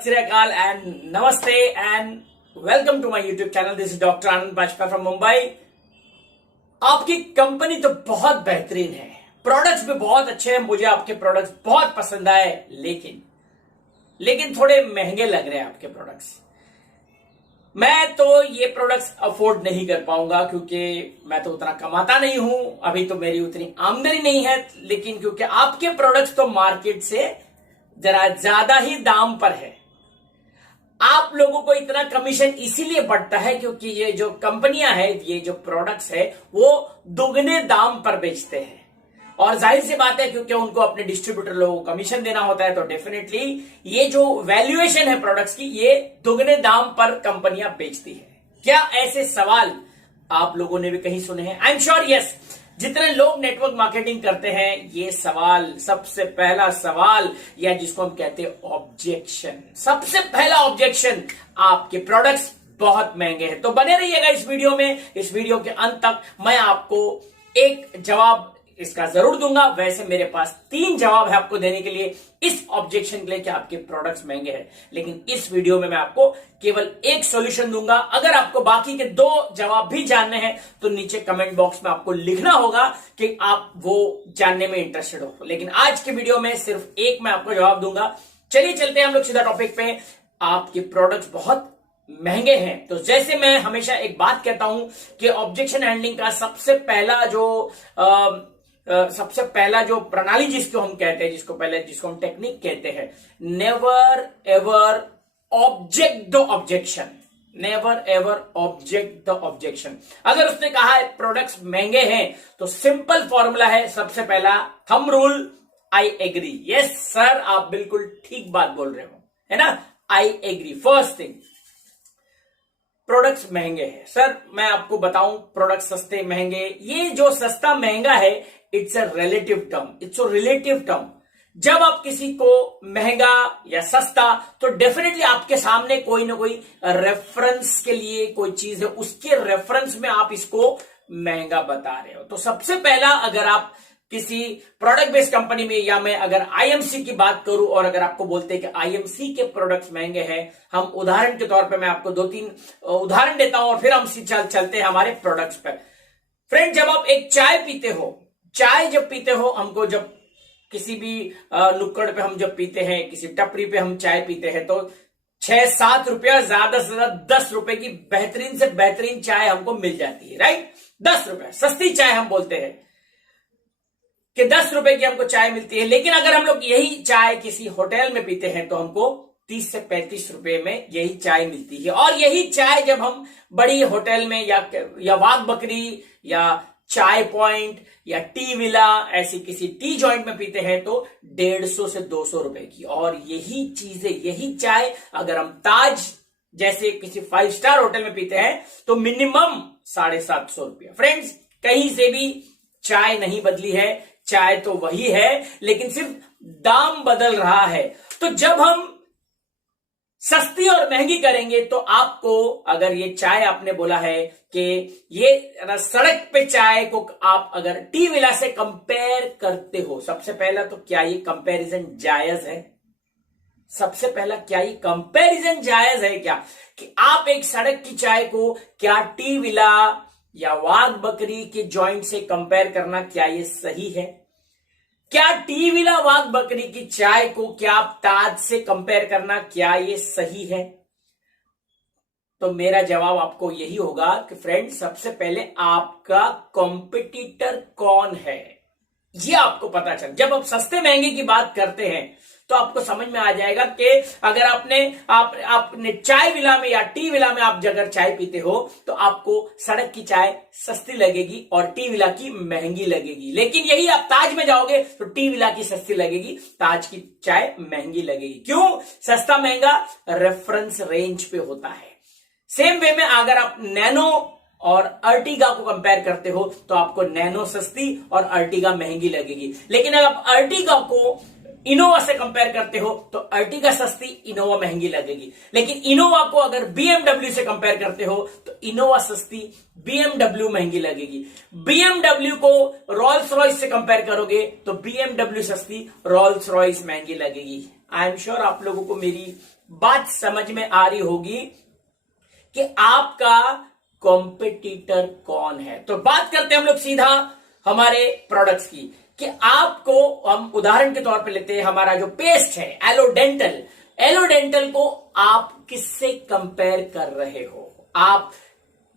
सत Shri Akal and namaste and welcome to my YouTube channel. This is doctor Anand Bajpai from Mumbai. आपकी company तो बहुत बेहतरीन है, प्रोडक्ट्स भी बहुत अच्छे हैं, मुझे आपके प्रोडक्ट्स बहुत पसंद आए, लेकिन थोड़े महंगे लग रहे हैं आपके प्रोडक्ट्स। मैं तो ये प्रोडक्ट्स अफोर्ड नहीं कर पाऊंगा क्योंकि मैं तो उतना कमाता नहीं हूं, अभी तो मेरी उतनी आमदनी नहीं है। लेकिन क्योंकि आपके प्रोडक्ट्स तो मार्केट से जरा ज्यादा ही दाम पर है, आप लोगों को इतना कमीशन इसीलिए बढ़ता है क्योंकि ये जो कंपनियां हैं, ये जो प्रोडक्ट्स है वो दुगने दाम पर बेचते हैं। और जाहिर सी बात है क्योंकि उनको अपने डिस्ट्रीब्यूटर लोगों को कमीशन देना होता है, तो डेफिनेटली ये जो वैल्यूएशन है प्रोडक्ट्स की, ये दुगने दाम पर कंपनियां बेचती है। क्या ऐसे सवाल आप लोगों ने भी कहीं सुने हैं? आई एम श्योर यस। जितने लोग नेटवर्क मार्केटिंग करते हैं, ये सवाल, सबसे पहला सवाल या जिसको हम कहते हैं ऑब्जेक्शन, सबसे पहला ऑब्जेक्शन, आपके प्रोडक्ट्स बहुत महंगे हैं। तो बने रहिएगा इस वीडियो में, इस वीडियो के अंत तक मैं आपको एक जवाब इसका जरूर दूंगा। वैसे मेरे पास 3 जवाब है आपको देने के लिए इस ऑब्जेक्शन के लिए कि आपके प्रोडक्ट्स महंगे हैं, लेकिन इस वीडियो में मैं आपको केवल एक सॉल्यूशन दूंगा। अगर आपको बाकी के 2 जवाब भी जानने हैं तो नीचे कमेंट बॉक्स में आपको लिखना होगा कि आप वो जानने में इंटरेस्टेड हो। लेकिन आज के वीडियो में सिर्फ एक मैं आपको जवाब दूंगा। चलिए चलते हैं हम लोग सीधा टॉपिक पे। आपके प्रोडक्ट्स बहुत महंगे हैं, तो जैसे मैं हमेशा एक बात कहता हूं कि ऑब्जेक्शन हैंडलिंग का सबसे पहला जो प्रणाली जिसको हम कहते हैं, जिसको हम टेक्निक कहते हैं, never ever object the objection. Never ever object the objection. अगर उसने कहा है प्रोडक्ट्स महंगे हैं तो सिंपल फॉर्मूला है, सबसे पहला thumb rule, I agree. Yes sir, आप बिल्कुल ठीक बात बोल रहे हो, है ना? I agree. First thing, products महंगे हैं। सर मैं आपको बताऊं, प्रोडक्ट सस्ते महंगे, ये जो सस्ता महंगा है, it's a relative term, it's a relative term. जब आप किसी को महंगा या सस्ता, तो डेफिनेटली आपके सामने कोई ना कोई रेफरेंस के लिए कोई चीज है, उसके रेफरेंस में आप इसको महंगा बता रहे हो। तो सबसे पहला, अगर आप किसी प्रोडक्ट बेस्ड कंपनी में, या मैं अगर आईएमसी की बात करूं और अगर आपको बोलते हैं कि आईएमसी के प्रोडक्ट्स महंगे हैं, हम उदाहरण के तौर पे मैं आपको 2-3 उदाहरण देता हूं और फिर हम चलते हैं हमारे प्रोडक्ट्स पर। फ्रेंड, जब आप एक चाय पीते हो, चाय जब पीते हो, हमको जब किसी भी नुक्कड़ पे हम जब पीते हैं, किसी टपरी पे हम चाय पीते हैं, तो 6-7 रुपया, ज्यादा से ज्यादा 10 रुपए की बेहतरीन से बेहतरीन चाय हमको मिल जाती है, राइट? 10 रुपए सस्ती चाय हम बोलते हैं कि 10 रुपए की हमको चाय मिलती है। लेकिन अगर हम लोग यही चाय किसी होटल में पीते हैं तो हमको 30 से 35 रुपए में यही चाय मिलती है। और यही चाय जब हम बड़ी होटल में या वाघ बकरी या चाय पॉइंट या टी विला, ऐसी किसी टी जॉइंट में पीते हैं तो 150 से 200 रुपए की। और यही चीजें, यही चाय अगर हम ताज जैसे किसी 5 स्टार होटल में पीते हैं तो मिनिमम 750 रुपया। फ्रेंड्स, कहीं से भी चाय नहीं बदली है, चाय तो वही है, लेकिन सिर्फ दाम बदल रहा है। तो जब हम सस्ती और महंगी करेंगे तो आपको, अगर ये चाय आपने बोला है कि ये सड़क पे चाय को आप अगर टी विला से कंपेयर करते हो, सबसे पहला तो क्या ये कंपैरिजन जायज है? सबसे पहला, क्या ये कंपैरिजन जायज है क्या कि आप एक सड़क की चाय को क्या टी विला या वाघ बकरी के जॉइंट से कंपेयर करना, क्या ये सही है? क्या टी विला वाघ बकरी की चाय को क्या आप ताज से कंपेयर करना, क्या ये सही है? तो मेरा जवाब आपको यही होगा कि फ्रेंड, सबसे पहले आपका कॉम्पिटिटर कौन है ये आपको पता चल। जब आप सस्ते महंगे की बात करते हैं तो आपको समझ में आ जाएगा कि अगर आपने चाय विला में या टी विला में आप अगर चाय पीते हो तो आपको सड़क की चाय सस्ती लगेगी और टी विला की महंगी लगेगी। लेकिन यही आप ताज में जाओगे तो टी विला की सस्ती लगेगी, ताज की चाय महंगी लगेगी। क्यों? सस्ता महंगा रेफरेंस रेंज पे होता है। सेम वे में अगर आप नैनो और अर्टिगा को कंपेयर करते हो तो आपको नैनो सस्ती और अर्टिगा महंगी लगेगी। लेकिन अगर आप अर्टिगा को इनोवा से कंपेयर करते हो तो अर्टिगा सस्ती, इनोवा महंगी लगेगी। लेकिन इनोवा को अगर बीएमडब्ल्यू से कंपेयर करते हो तो इनोवा सस्ती, बीएमडब्ल्यू महंगी लगेगी। बीएमडब्ल्यू को रोल्स रॉयस से कंपेयर करोगे तो बीएमडब्ल्यू सस्ती, रोल्स रॉयस महंगी लगेगी। आई एम श्योर आप लोगों को मेरी बात समझ में आ रही होगी कि आपका कॉम्पिटिटर कौन है। तो बात करते हैं हम लोग सीधा हमारे प्रोडक्ट्स की, कि आपको हम उदाहरण के तौर पे लेते हैं हमारा जो पेस्ट है एलोडेंटल। एलोडेंटल को आप किससे कंपेयर कर रहे हो? आप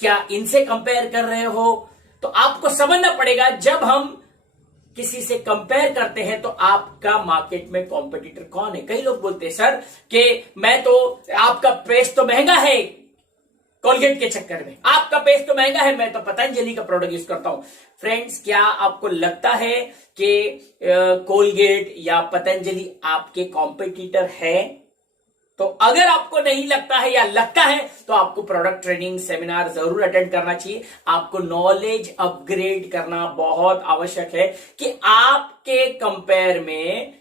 क्या इनसे कंपेयर कर रहे हो? तो आपको समझना पड़ेगा, जब हम किसी से कंपेयर करते हैं तो आपका मार्केट में कॉम्पिटिटर कौन है। कई लोग बोलते हैं सर कि मैं तो, आपका पेस्ट तो महंगा है, कोलगेट के चक्कर में आपका पेस्ट तो महंगा है, मैं तो पतंजलि का प्रोडक्ट यूज करता हूं। फ्रेंड्स, क्या आपको लगता है कि कोलगेट या पतंजलि आपके कॉम्पिटिटर है? तो अगर आपको नहीं लगता है या लगता है तो आपको प्रोडक्ट ट्रेनिंग सेमिनार जरूर अटेंड करना चाहिए। आपको नॉलेज अपग्रेड करना बहुत आवश्यक है कि आपके कंपेयर में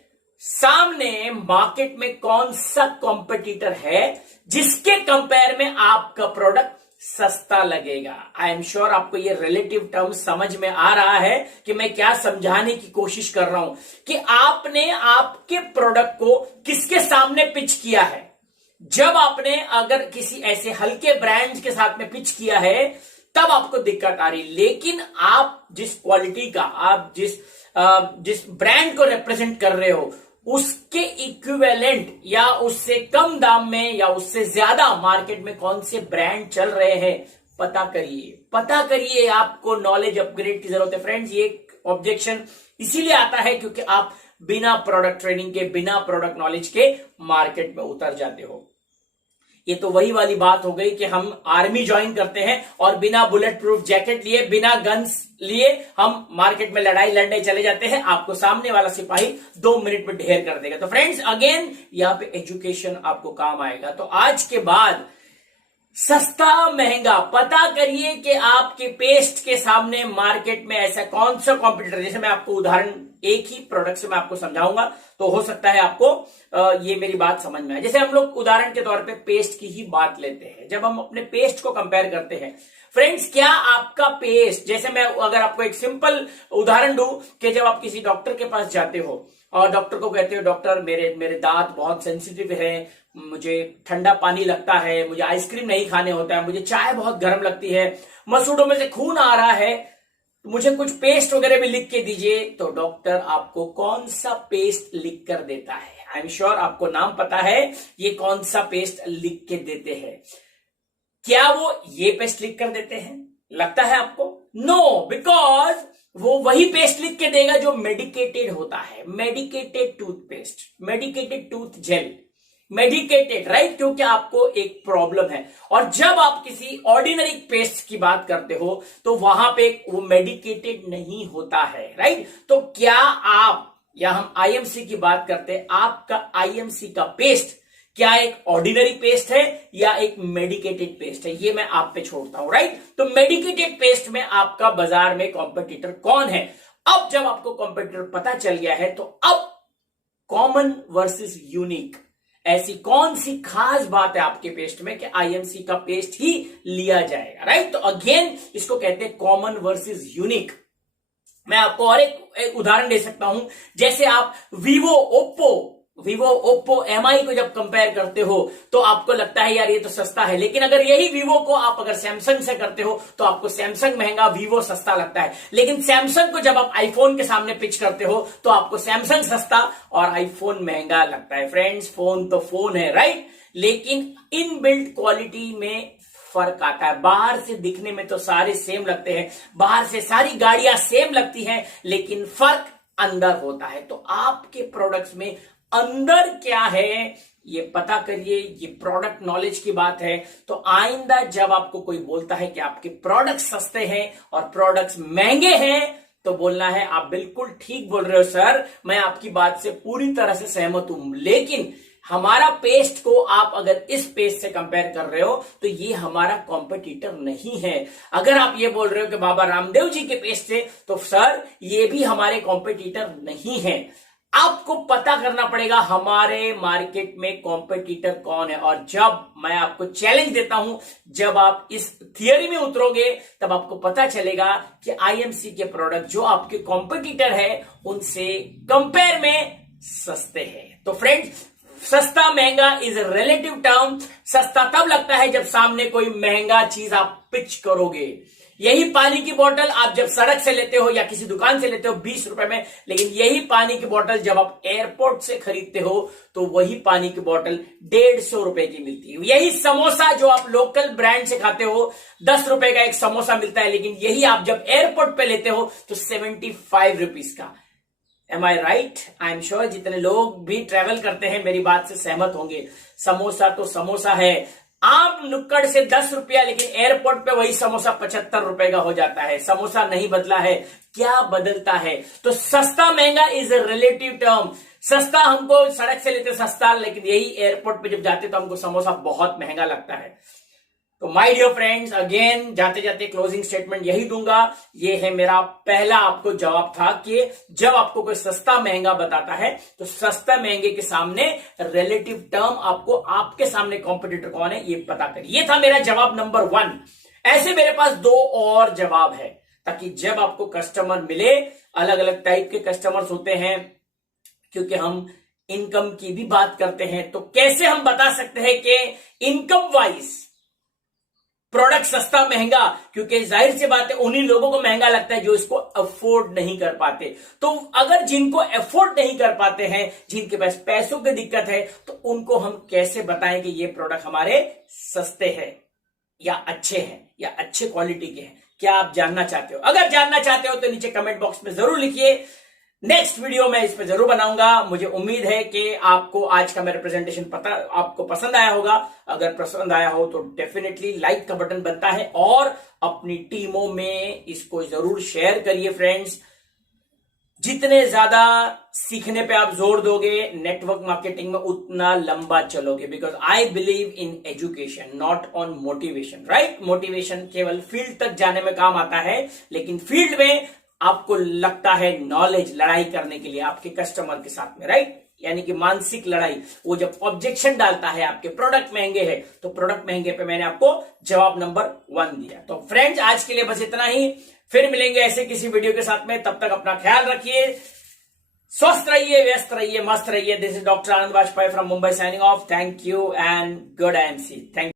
सामने मार्केट में कौन सा कॉम्पिटिटर है जिसके कंपेयर में आपका प्रोडक्ट सस्ता लगेगा। आई एम श्योर आपको ये रिलेटिव टर्म समझ में आ रहा है कि मैं क्या समझाने की कोशिश कर रहा हूं, कि आपने आपके प्रोडक्ट को किसके सामने पिच किया है। जब आपने अगर किसी ऐसे हल्के ब्रांड्स के साथ में पिच किया है तब आपको दिक्कत आ रही, लेकिन आप जिस क्वालिटी का, आप जिस ब्रांड को रिप्रेजेंट कर रहे हो उसके इक्विवेलेंट या उससे कम दाम में या उससे ज्यादा मार्केट में कौन से ब्रांड चल रहे हैं पता करिए। आपको नॉलेज अपग्रेड की जरूरत है। फ्रेंड्स, ये ऑब्जेक्शन इसीलिए आता है क्योंकि आप बिना प्रोडक्ट ट्रेनिंग के, बिना प्रोडक्ट नॉलेज के मार्केट में उतर जाते हो। ये तो वही वाली बात हो गई कि हम आर्मी ज्वाइन करते हैं और बिना बुलेट प्रूफ जैकेट लिए, बिना गन्स लिए हम मार्केट में लड़ाई लड़ने चले जाते हैं। आपको सामने वाला सिपाही 2 मिनट में ढेर कर देगा। तो फ्रेंड्स, अगेन यहां पे एजुकेशन आपको काम आएगा। तो आज के बाद सस्ता महंगा पता करिए कि आपके पेस्ट के सामने मार्केट में ऐसा कौन सा कॉम्पिटिटर, जैसे मैं आपको उदाहरण एक ही प्रोडक्ट से मैं आपको समझाऊंगा तो हो सकता है आपको ये मेरी बात समझ में आए। जैसे हम लोग उदाहरण के तौर पे पेस्ट की ही बात लेते हैं। जब हम अपने पेस्ट को कंपेयर करते हैं, फ्रेंड्स, क्या आपका पेस्ट, जैसे मैं अगर आपको एक सिंपल उदाहरण दूं कि जब आप किसी डॉक्टर के पास जाते हो और डॉक्टर को कहते हो डॉक्टर मेरे दांत बहुत सेंसिटिव है, मुझे ठंडा पानी लगता है, मुझे आइसक्रीम नहीं खाने होता है, मुझे चाय बहुत गर्म लगती है, मसूड़ों में से खून आ रहा है, मुझे कुछ पेस्ट वगैरह भी लिख के दीजिए। तो डॉक्टर आपको कौन सा पेस्ट लिख कर देता है? आई एम श्योर आपको नाम पता है ये कौन सा पेस्ट लिख के देते हैं। क्या वो ये पेस्ट लिख कर देते हैं? लगता है आपको? नो, बिकॉज वो वही पेस्ट लिख के देगा जो मेडिकेटेड होता है। Medicated toothpaste, medicated tooth gel, medicated, right? क्योंकि आपको एक प्रॉब्लम है। और जब आप किसी ऑर्डिनरी पेस्ट की बात करते हो तो वहां पे वो मेडिकेटेड नहीं होता है, राइट? तो क्या आप, या हम आईएमसी की बात करते हैं, आपका आईएमसी का पेस्ट क्या एक ऑर्डिनरी पेस्ट है या एक मेडिकेटेड पेस्ट है? ये मैं आप पे छोड़ता हूं, राइट? तो मेडिकेटेड पेस्ट में आपका बाजार में कॉम्पिटिटर कौन है? अब जब आपको कॉम्पिटिटर पता चल गया है तो अब कॉमन वर्सेस यूनिक, ऐसी कौन सी खास बात है आपके पेस्ट में कि आईएमसी का पेस्ट ही लिया जाएगा, राइट? तो अगेन इसको कहते हैं कॉमन वर्सेस यूनिक। मैं आपको और एक उदाहरण दे सकता हूं। जैसे आप वीवो ओप्पो एमआई को जब कंपेयर करते हो तो आपको लगता है यार ये तो सस्ता है, लेकिन अगर यही वीवो को आप अगर सैमसंग से करते हो तो आपको सैमसंग महंगा, वीवो सस्ता लगता है। लेकिन सैमसंग को जब आप आईफोन के सामने पिच करते हो तो आपको सैमसंग सस्ता और आईफोन महंगा लगता है। फ्रेंड्स, फोन तो फोन है, राइट? लेकिन इनबिल्ट क्वालिटी में फर्क आता है। बाहर से दिखने में तो सारे सेम लगते हैं, बाहर से सारी गाड़ियां सेम लगती हैं, लेकिन फर्क अंदर होता है। तो आपके प्रोडक्ट्स में अंदर क्या है ये पता करिए। ये प्रोडक्ट नॉलेज की बात है। तो आइंदा जब आपको कोई बोलता है कि आपके प्रोडक्ट सस्ते हैं और प्रोडक्ट्स महंगे हैं तो बोलना है आप बिल्कुल ठीक बोल रहे हो सर, मैं आपकी बात से पूरी तरह से सहमत हूं, लेकिन हमारा पेस्ट को आप अगर इस पेस्ट से कंपेयर कर रहे हो तो ये हमारा कॉम्पिटिटर नहीं है। अगर आप ये बोल रहे हो कि बाबा रामदेव जी के पेस्ट से, तो सर ये भी हमारे कॉम्पिटिटर नहीं है। आपको पता करना पड़ेगा हमारे मार्केट में कॉम्पिटिटर कौन है। और जब मैं आपको चैलेंज देता हूं, जब आप इस थियरी में उतरोगे तब आपको पता चलेगा कि आईएमसी के प्रोडक्ट जो आपके कॉम्पिटिटर है उनसे कंपेयर में सस्ते हैं। तो फ्रेंड्स, सस्ता महंगा इज अ रिलेटिव टर्म। सस्ता तब लगता है जब सामने कोई महंगा चीज आप पिच करोगे। यही पानी की बोतल आप जब सड़क से लेते हो या किसी दुकान से लेते हो 20 रुपए में, लेकिन यही पानी की बोतल जब आप एयरपोर्ट से खरीदते हो तो वही पानी की बोतल 150 रुपए की मिलती है। यही समोसा जो आप लोकल ब्रांड से खाते हो 10 रुपए का एक समोसा मिलता है, लेकिन यही आप जब एयरपोर्ट पे लेते हो तो 75 रुपीज का। Am I right? I am sure जितने लोग भी ट्रेवल करते हैं मेरी बात से सहमत होंगे। समोसा तो समोसा है, आम नुक्कड़ से 10 रुपया, लेकिन एयरपोर्ट पे वही समोसा 75 रुपए का हो जाता है। समोसा नहीं बदला है, क्या बदलता है? तो सस्ता महंगा इज अ रिलेटिव टर्म। सस्ता हमको सड़क से लेते सस्ता, लेकिन यही एयरपोर्ट पे जब जाते तो हमको समोसा बहुत महंगा लगता है। तो माय डियर फ्रेंड्स, अगेन जाते जाते क्लोजिंग स्टेटमेंट यही दूंगा। ये है मेरा पहला आपको जवाब था कि जब आपको कोई सस्ता महंगा बताता है तो सस्ता महंगे के सामने रिलेटिव टर्म आपको आपके सामने कॉम्पिटिटर कौन है ये पता करिए। ये था मेरा जवाब नंबर 1। ऐसे मेरे पास 2 और जवाब है, ताकि जब आपको कस्टमर मिले, अलग अलग टाइप के कस्टमर्स होते हैं, क्योंकि हम इनकम की भी बात करते हैं, तो कैसे हम बता सकते हैं कि इनकम वाइज प्रोडक्ट सस्ता महंगा, क्योंकि जाहिर सी बात है उन्हीं लोगों को महंगा लगता है जो इसको अफोर्ड नहीं कर पाते। तो अगर जिनको अफोर्ड नहीं कर पाते हैं, जिनके पास पैसों की दिक्कत है, तो उनको हम कैसे बताएं कि ये प्रोडक्ट हमारे सस्ते हैं या अच्छे हैं या अच्छे क्वालिटी के हैं? क्या आप जानना चाहते हो? अगर जानना चाहते हो तो नीचे कमेंट बॉक्स में जरूर लिखिए। नेक्स्ट वीडियो मैं इस पे जरूर बनाऊंगा। मुझे उम्मीद है कि आपको आज का मेरा प्रेजेंटेशन आपको पसंद आया होगा। अगर पसंद आया हो तो डेफिनेटली लाइक का बटन बनता है और अपनी टीमों में इसको जरूर शेयर करिए फ्रेंड्स। जितने ज्यादा सीखने पे आप जोर दोगे नेटवर्क मार्केटिंग में, उतना लंबा चलोगे। Because I believe in education not on motivation, right? Motivation केवल फील्ड तक जाने में काम आता है, लेकिन फील्ड में आपको लगता है नॉलेज लड़ाई करने के लिए आपके कस्टमर के साथ में, राइट? यानी कि मानसिक लड़ाई। वो जब ऑब्जेक्शन डालता है आपके प्रोडक्ट महंगे हैं, तो प्रोडक्ट महंगे पे मैंने आपको जवाब नंबर 1 दिया। तो फ्रेंड्स आज के लिए बस इतना ही। फिर मिलेंगे ऐसे किसी वीडियो के साथ में। तब तक अपना ख्याल रखिए, स्वस्थ रहिए, व्यस्त रहिए, मस्त रहिए। This is doctor Anand Vajpayee from Mumbai signing off. Thank you and good IMC। Thank